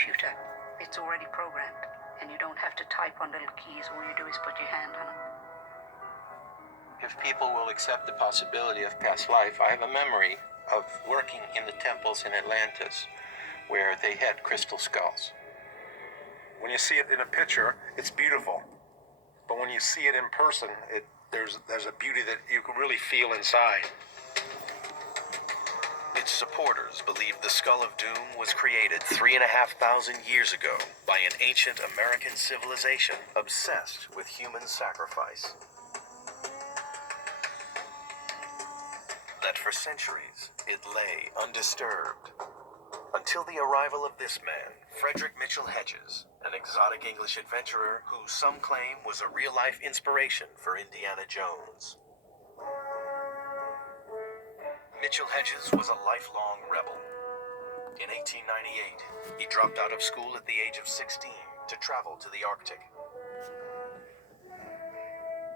computer. It's already programmed, and you don't have to type on little keys. All you do is put your hand on it. If people will accept the possibility of past life, I have a memory of working in the temples in Atlantis where they had crystal skulls. When you see it in a picture, it's beautiful. But when you see it in person, there's a beauty that you can really feel inside. Its supporters believe the Skull of Doom was created 3,500 years ago by an ancient American civilization obsessed with human sacrifice. That for centuries it lay undisturbed until the arrival of this man, Frederick Mitchell Hedges, an exotic English adventurer who some claim was a real-life inspiration for Indiana Jones. Mitchell Hedges was a lifelong rebel. In 1898, he dropped out of school at the age of 16 to travel to the Arctic.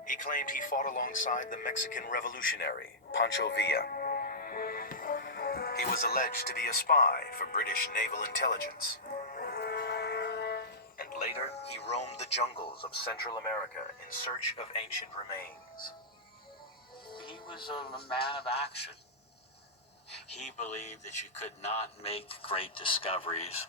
He claimed he fought alongside the Mexican revolutionary, Pancho Villa. He was alleged to be a spy for British naval intelligence. And later, he roamed the jungles of Central America in search of ancient remains. He was a man of action. He believed that you could not make great discoveries.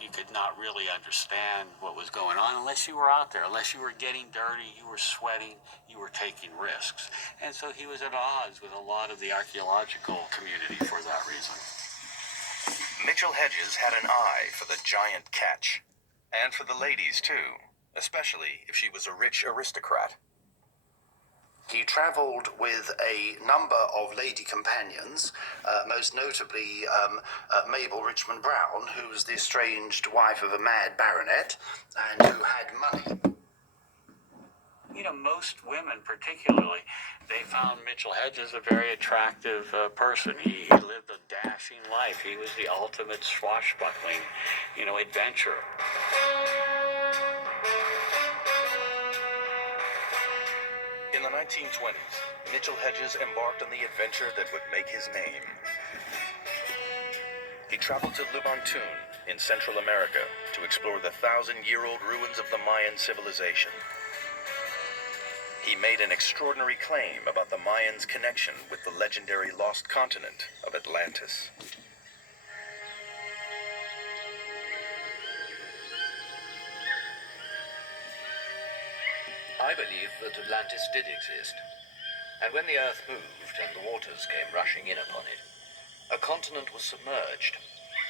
You could not really understand what was going on unless you were out there, unless you were getting dirty, you were sweating, you were taking risks. And so he was at odds with a lot of the archaeological community for that reason. Mitchell Hedges had an eye for the giant catch, and for the ladies too, especially if she was a rich aristocrat. He travelled with a number of lady companions, most notably Mabel Richmond Brown, who was the estranged wife of a mad baronet and who had money. You know, most women particularly, they found Mitchell Hedges a very attractive person. He lived a dashing life. He was the ultimate swashbuckling, adventurer. In the 1920s, Mitchell Hedges embarked on the adventure that would make his name. He traveled to Lubantun in Central America to explore the 1,000-year-old ruins of the Mayan civilization. He made an extraordinary claim about the Mayans' connection with the legendary lost continent of Atlantis. I believe that Atlantis did exist, and when the Earth moved and the waters came rushing in upon it, a continent was submerged,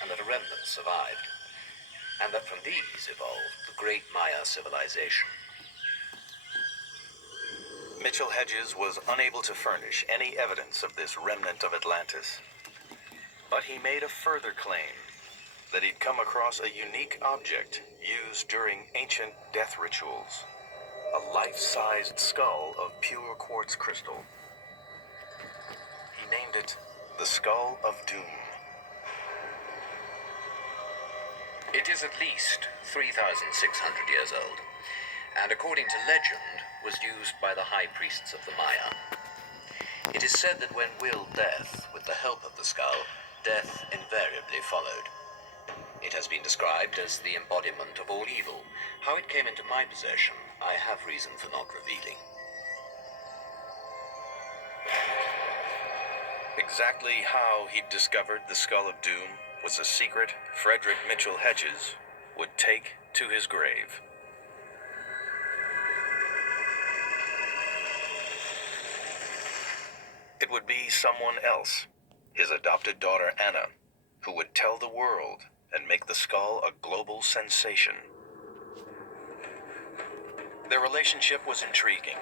and that a remnant survived, and that from these evolved the great Maya civilization. Mitchell Hedges was unable to furnish any evidence of this remnant of Atlantis, but he made a further claim that he'd come across a unique object used during ancient death rituals. A life-sized skull of pure quartz crystal. He named it the Skull of Doom. It is at least 3,600 years old, and according to legend, was used by the high priests of the Maya. It is said that when willed death, with the help of the skull, death invariably followed. It has been described as the embodiment of all evil. How it came into my possession, I have reason for not revealing. Exactly how he'd discovered the Skull of Doom was a secret Frederick Mitchell Hedges would take to his grave. It would be someone else, his adopted daughter Anna, who would tell the world and make the skull a global sensation. Their relationship was intriguing.